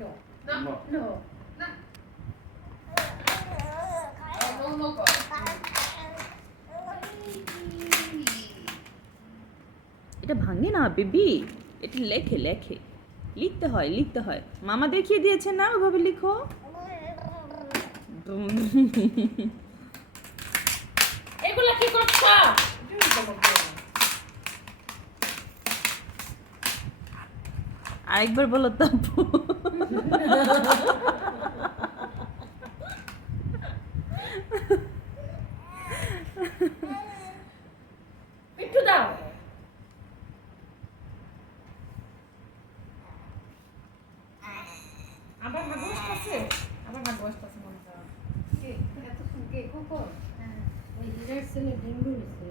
No. No. No. No. এটা ভাঙে না বেবি, এটা লেখে লেখে, লিখতে হয়। মামা দেখিয়ে দিয়েছে না, ওভাবে লিখো। এগুলা কি করছো? আরেকবার বলো তো। একটু দাও। আবার ভাগ বসতেছে, মনে করো। কে এত সুন্দর কে কোকো? হ্যাঁ, ওই হিরার ছেলে ডেঙ্গু হয়েছে।